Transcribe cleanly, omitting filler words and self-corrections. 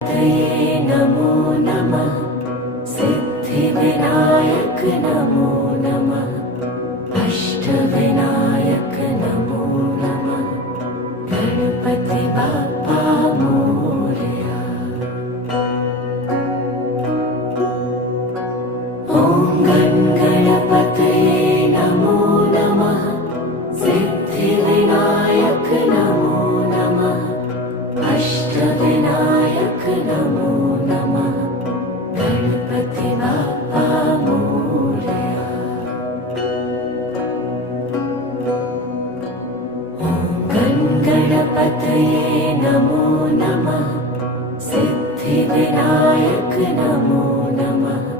तये नमो नमः। सिद्धिविनायक नमो नमः। अष्टविनायक नमो नमः। गणपति बाप्पा मोरया। ॐ गणपतये नमो नमः। सिद्धिविनायक नमो नमः। अष्टविनायक नमो नमः। गणपति बाप्पा मोरया। ॐ गणपतये नमो नमः। सिद्धिविनायक नमो नमः।